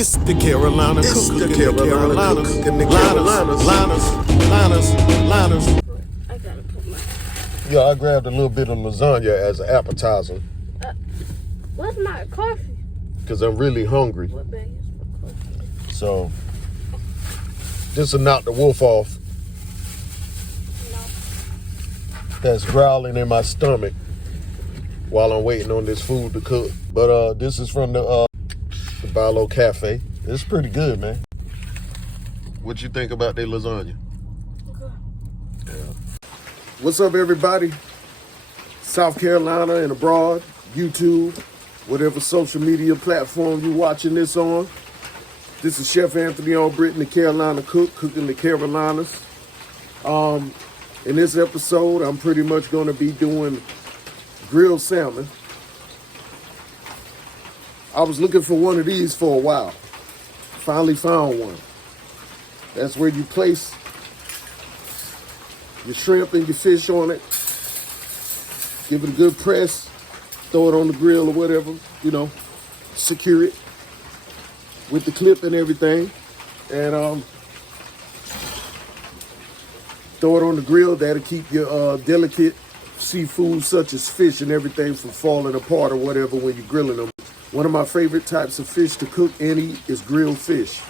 It's the Carolina It's Cook, the cooking the Carolina Cook, cooking the Liners. I gotta put my. Yeah, I grabbed a little bit of lasagna as an appetizer What's my coffee? because I'm really hungry. What bag is my coffee? So, just to knock the wolf off No. that's growling in my stomach while I'm waiting on this food to cook. But this is from the Bilo Cafe. It's pretty good, man. What you think about their lasagna? Okay. Yeah. What's up, everybody? South Carolina and abroad, YouTube, whatever social media platform you watching this on. This is Chef Anthony on Britain, the Carolina Cook, cooking the Carolinas. In this episode, I'm pretty much going to be doing grilled salmon. I was looking for one of these for a while. Finally found one. That's where you place your shrimp and your fish on it. Give it a good press. Throw it on the grill or whatever, secure it with the clip and everything. And throw it on the grill. That'll keep your delicate seafood such as fish and everything from falling apart or whatever when you're grilling them. One of my favorite types of fish to cook and eat is grilled fish.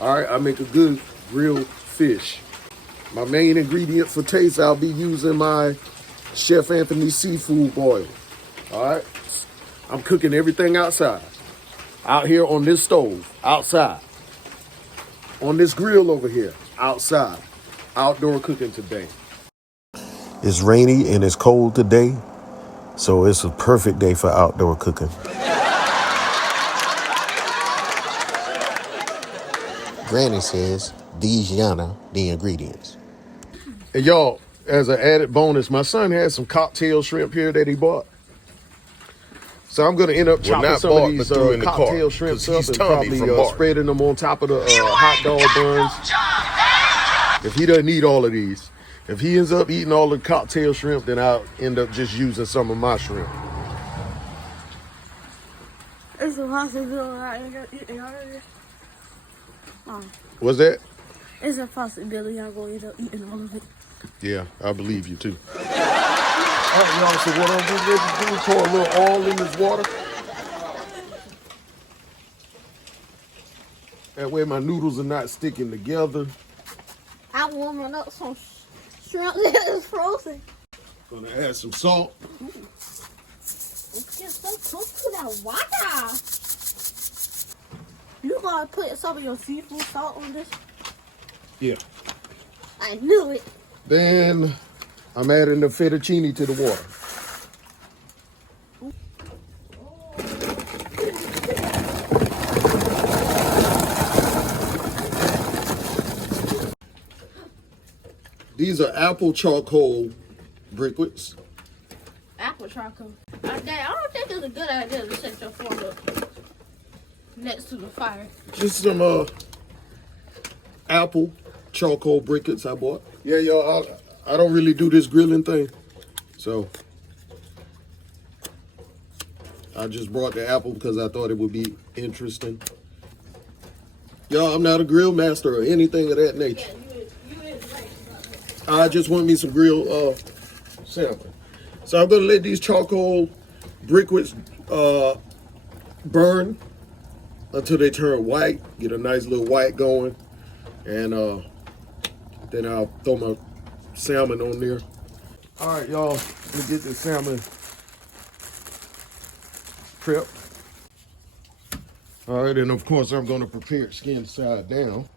All right, I make a good grilled fish. My main ingredient for taste, I'll be using my Chef Anthony seafood boil. All right, I'm cooking everything outside. Out here on this stove, outside. On this grill over here, outside. Outdoor cooking today. It's rainy and it's cold today, so it's a perfect day for outdoor cooking. Granny says these yana the ingredients. And y'all, as an added bonus, my son has some cocktail shrimp here that he bought. So I'm going to end up chopping some of these cocktail shrimps up and probably spreading them on top of the hot dog buns. If he doesn't eat all of these, if he ends up eating all the cocktail shrimp, then I'll end up just using some of my shrimp. It's a possibility I end up eating all of this. What's that? It's a possibility I'm going to end up eating all of it. Yeah, I believe you too. All right, y'all, so what I'm getting ready to do is pour a little oil in this water. That way my noodles are not sticking together. I'm warming up some shrimp that is frozen. Gonna add some salt. It's just so close to that water. You gonna put some of your seafood salt on this? Yeah. I knew it. Then I'm adding the fettuccine to the water. These are apple charcoal briquettes. Apple charcoal. Dad, I don't think it's a good idea to set your phone up next to the fire. Just some apple charcoal briquettes I bought. Yeah, y'all, I don't really do this grilling thing. So I just brought the apple because I thought it would be interesting. Y'all, I'm not a grill master or anything of that nature. I just want me some grilled salmon. So I'm gonna let these charcoal briquettes burn until they turn white, get a nice little white going, and then I'll throw my salmon on there. All right, y'all, let me get this salmon prepped. All right, and of course I'm gonna prepare it skin side down.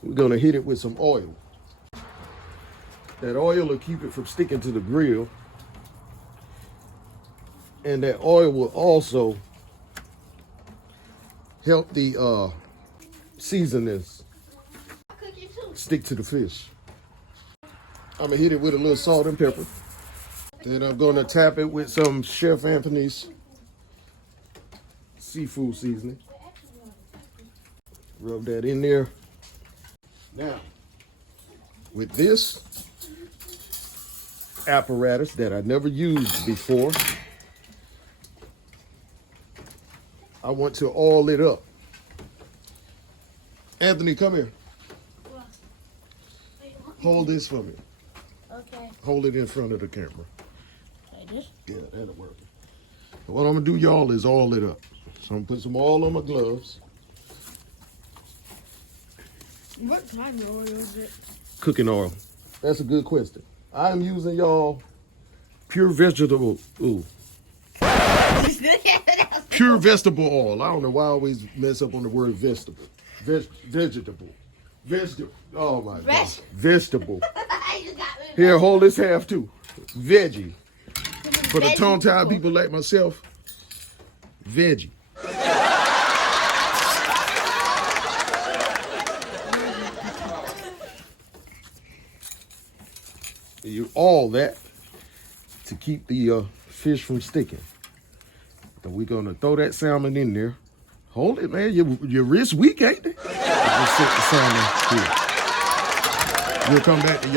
So we're gonna hit it with some oil. That oil will keep it from sticking to the grill. And that oil will also help the seasonings stick to the fish. I'm gonna hit it with a little salt and pepper. Then I'm gonna tap it with some Chef Anthony's seafood seasoning. Rub that in there. Now, with this apparatus that I never used before, I want to oil it up. Anthony, come here. What? Wait, Hold this for me. okay. Hold it in front of the camera. Like this? Yeah, that'll work. What I'm gonna do, y'all, is oil it up. So I'm gonna put some oil on my gloves. What kind of oil is it? Cooking oil. That's a good question. I'm using y'all pure vegetable. Ooh. Pure vegetable oil. I don't know why I always mess up on the word vegetable. Vegetable. Vegetable. Oh my God. Vegetable. Here, hold this half too. Veggie. For the tongue-tied people like myself, veggie. You all that to keep the fish from sticking. Then we're gonna throw that salmon in there. Hold it, man. Your wrist weak, ain't it? Just set the salmon here. We'll come back to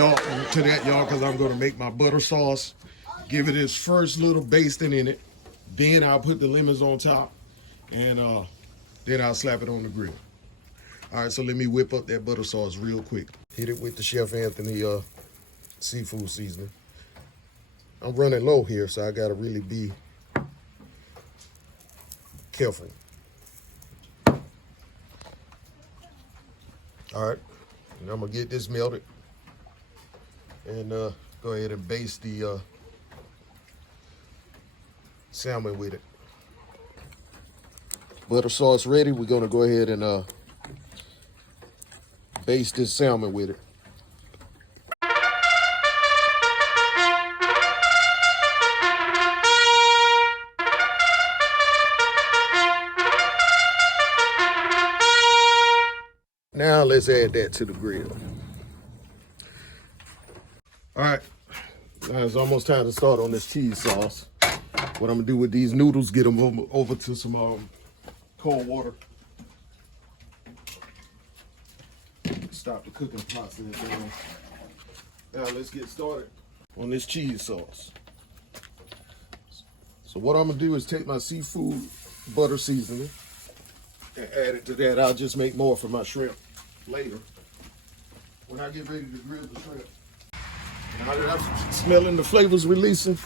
that, y'all, because I'm gonna make my butter sauce. Give it its first little basting in it. Then I'll put the lemons on top, and then I'll slap it on the grill. All right, so let me whip up that butter sauce real quick. Hit it with the Chef Anthony seafood seasoning. I'm running low here, so I gotta really be careful. All right, and I'm gonna get this melted and go ahead and baste the salmon with it. Butter sauce ready. We're gonna go ahead and baste this salmon with it. Now let's add that to the grill. All right, now it's almost time to start on this cheese sauce. What I'm gonna do with these noodles, get them over to some cold water. Stop the cooking process. Now let's get started on this cheese sauce. So what I'm gonna do is take my seafood butter seasoning and add it to that. I'll just make more for my shrimp later when I get ready to grill the shrimp. Now that I'm smelling the flavors releasing,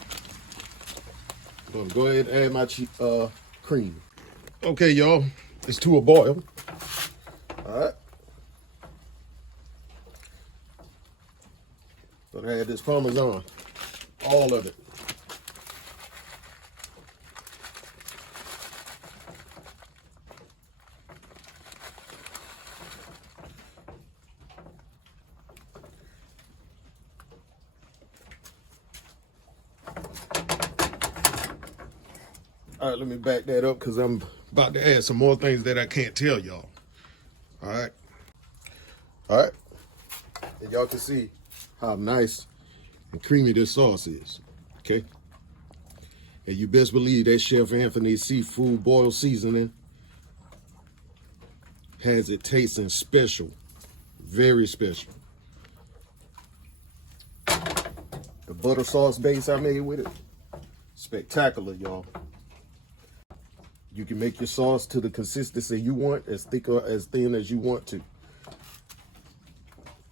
I'm gonna go ahead and add my cream. Okay, y'all, it's to a boil. All right. Gonna add this Parmesan, all of it. All right, let me back that up because I'm about to add some more things that I can't tell y'all. All right. All right. And y'all can see how nice and creamy this sauce is. Okay. And you best believe that Chef Anthony's seafood boil seasoning has it tasting special. Very special. The butter sauce base I made with it, spectacular, y'all. You can make your sauce to the consistency you want, as thick or as thin as you want to.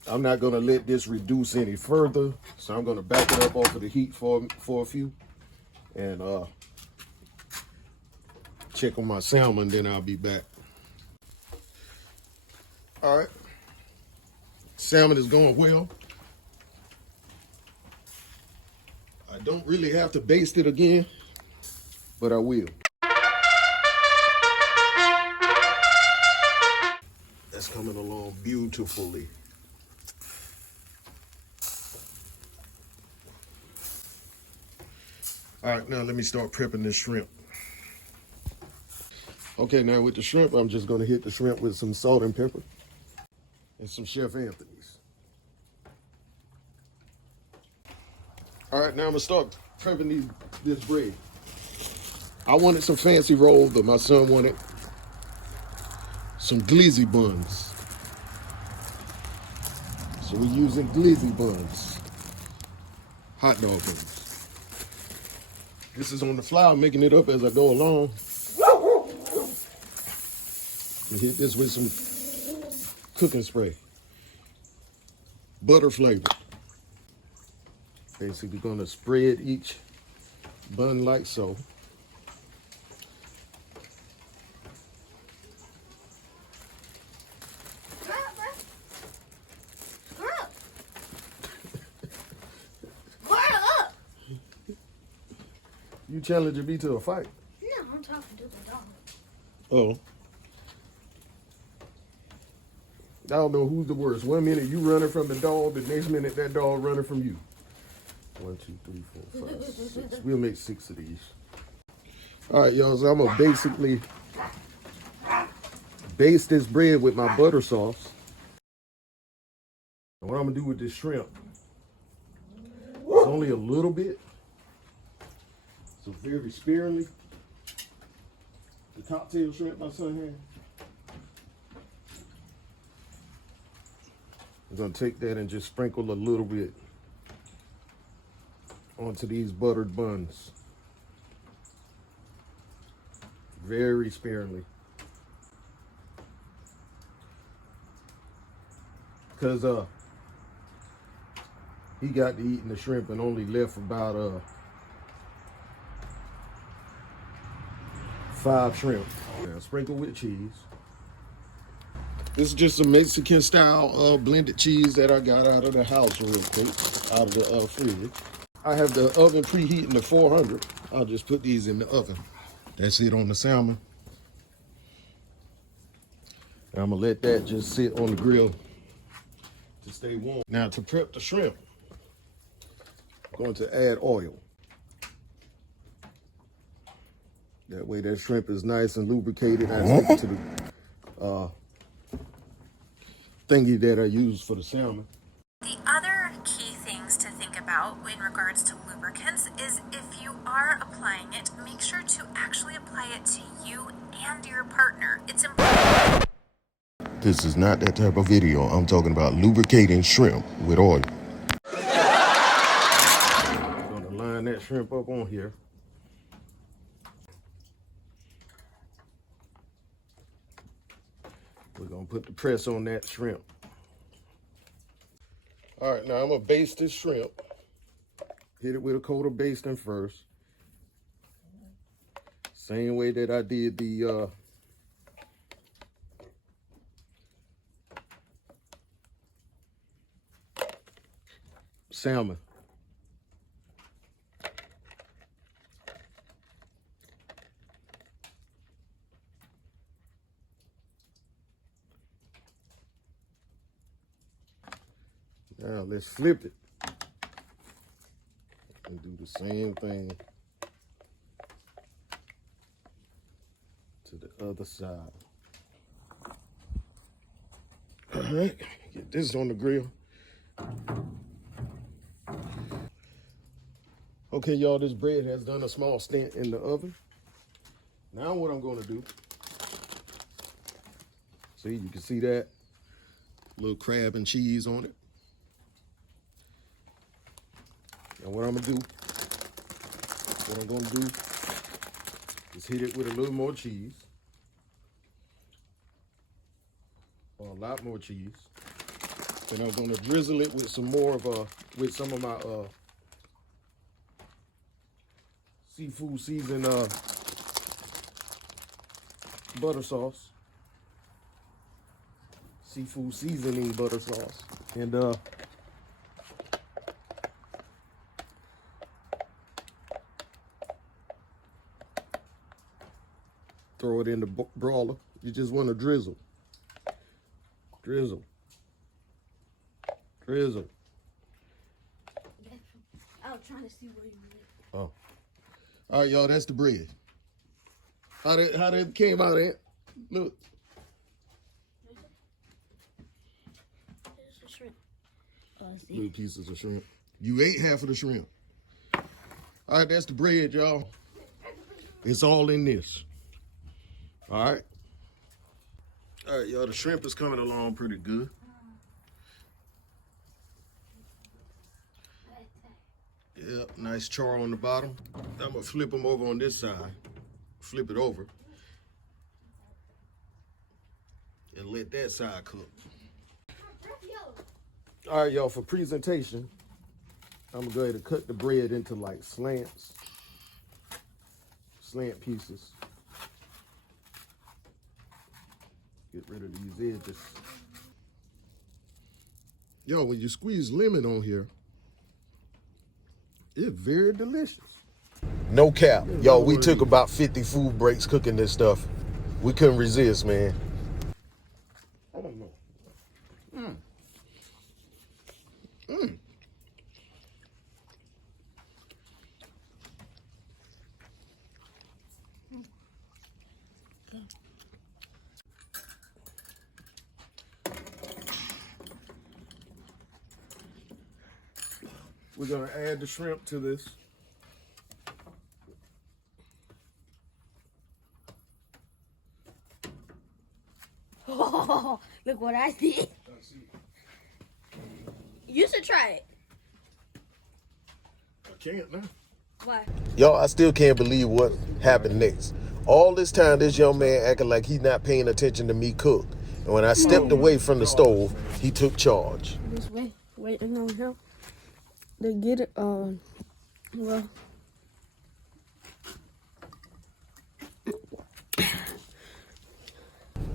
I'm not gonna let this reduce any further, so I'm gonna back it up off of the heat for a few, and check on my salmon, then I'll be back. All right, salmon is going well. I don't really have to baste it again, but I will. That's coming along beautifully. All right, now let me start prepping this shrimp. Okay, now with the shrimp, I'm just gonna hit the shrimp with some salt and pepper and some Chef Anthony's. All right, now I'm gonna start prepping this bread. I wanted some fancy rolls, but my son wanted some glizzy buns. So we're using glizzy buns, hot dog buns. This is on the fly, I'm making it up as I go along. And hit this with some cooking spray. Butter flavor. Basically gonna spread each bun like so. You challenging me to a fight? No, I'm talking to the dog. Oh. I don't know who's the worst. 1 minute you running from the dog, the next minute that dog running from you. 1, 2, 3, 4, 5, 6. We'll make 6 of these. All right, y'all. So I'm gonna basically baste this bread with my butter sauce. And what I'm gonna do with this shrimp, it's only a little bit, so very sparingly. The cocktail shrimp my son had. I'm gonna take that and just sprinkle a little bit onto these buttered buns. Very sparingly. Cause he got to eating the shrimp and only left about 5 shrimp. Now sprinkle with cheese. This is just some Mexican style blended cheese that I got out of the house real quick, out of the fridge. I have the oven preheating to 400. I'll just put these in the oven. That's it on the salmon. And I'm gonna let that just sit on the grill to stay warm. Now to prep the shrimp, I'm going to add oil. That way that shrimp is nice and lubricated. I stick it to the thingy that I use for the salmon. The other key things to think about in regards to lubricants is if you are applying it, make sure to actually apply it to you and your partner. It's important. This is not that type of video. I'm talking about lubricating shrimp with oil. I'm gonna line that shrimp up on here. We're gonna put the press on that shrimp. All right, now I'm gonna baste this shrimp. Hit it with a coat of basting first. Same way that I did the salmon. Now let's flip it and do the same thing to the other side. All right, get this on the grill. Okay, y'all, this bread has done a small stint in the oven. Now what I'm gonna do, see, you can see that little crab and cheese on it. And what I'm gonna do is hit it with a little more cheese, or a lot more cheese. Then I'm gonna drizzle it with some more of with some of my seafood seasoned butter sauce, seafood seasoning butter sauce, and throw it in the broiler. You just want to drizzle. Drizzle. Drizzle. I was trying to see where you were. Oh. All right, y'all, that's the bread. How that came out, Aunt? Look. There's a shrimp. Little pieces of shrimp. You ate half of the shrimp. All right, that's the bread, y'all. It's all in this. All right. All right, y'all, the shrimp is coming along pretty good. Yep, nice char on the bottom. I'm gonna flip them over on this side. Flip it over. And let that side cook. All right, y'all, for presentation, I'm gonna go ahead and cut the bread into like slant pieces. Get rid of these edges. Yo, when you squeeze lemon on here, it's very delicious. No cap. Yo, we took about 50 food breaks cooking this stuff. We couldn't resist, man. I don't know. We're gonna add the shrimp to this. Oh, look what I did. You should try it. I can't now. Why? Y'all, I still can't believe what happened next. All this time, this young man acting like he's not paying attention to me cook. And when I stepped away from the stove, he took charge. This way, waiting on him. They get it, well.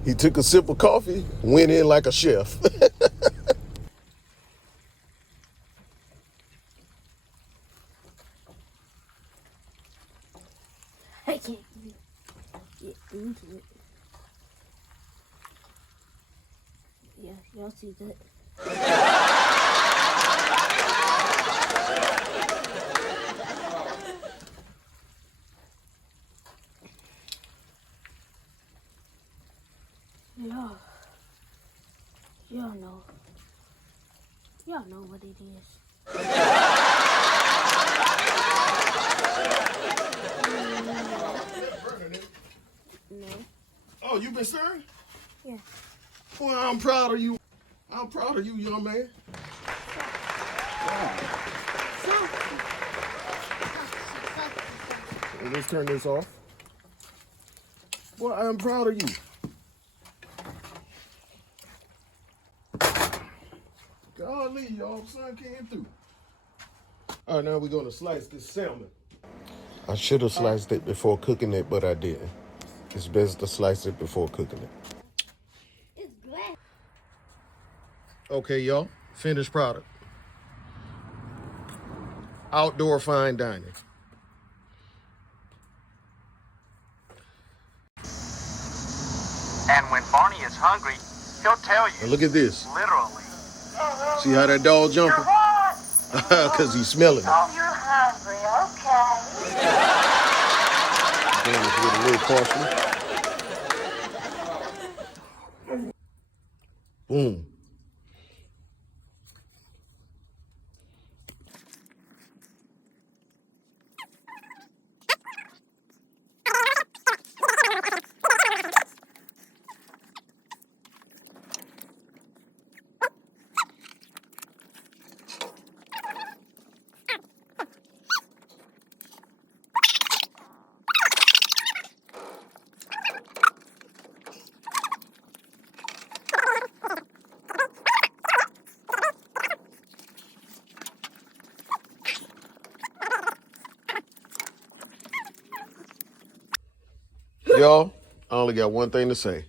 He took a sip of coffee, went in like a chef. I can't get into it. Yeah, y'all see that. Y'all know what it is. No. Oh, you been stirring? Yeah. Well, I'm proud of you. I'm proud of you, young man. Hey, let's turn this off. Boy, I'm proud of you. Golly, y'all, son came through. All right, now we're gonna slice this salmon. I should have sliced it before cooking it, but I didn't. It's best to slice it before cooking it. It's black. Okay, y'all, finished product. Outdoor fine dining. And when Barney is hungry, he'll tell you. And look at this. Literally. See how that dog jumping? Because he's smelling it. Oh, you're hungry. With a little parsley. Boom. Y'all, I only got one thing to say.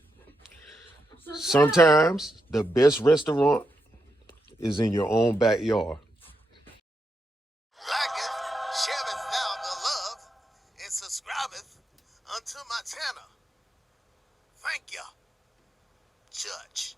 Sometimes the best restaurant is in your own backyard. Liketh, shareth thou the love, and subscribeth unto my channel. Thank you, Judge.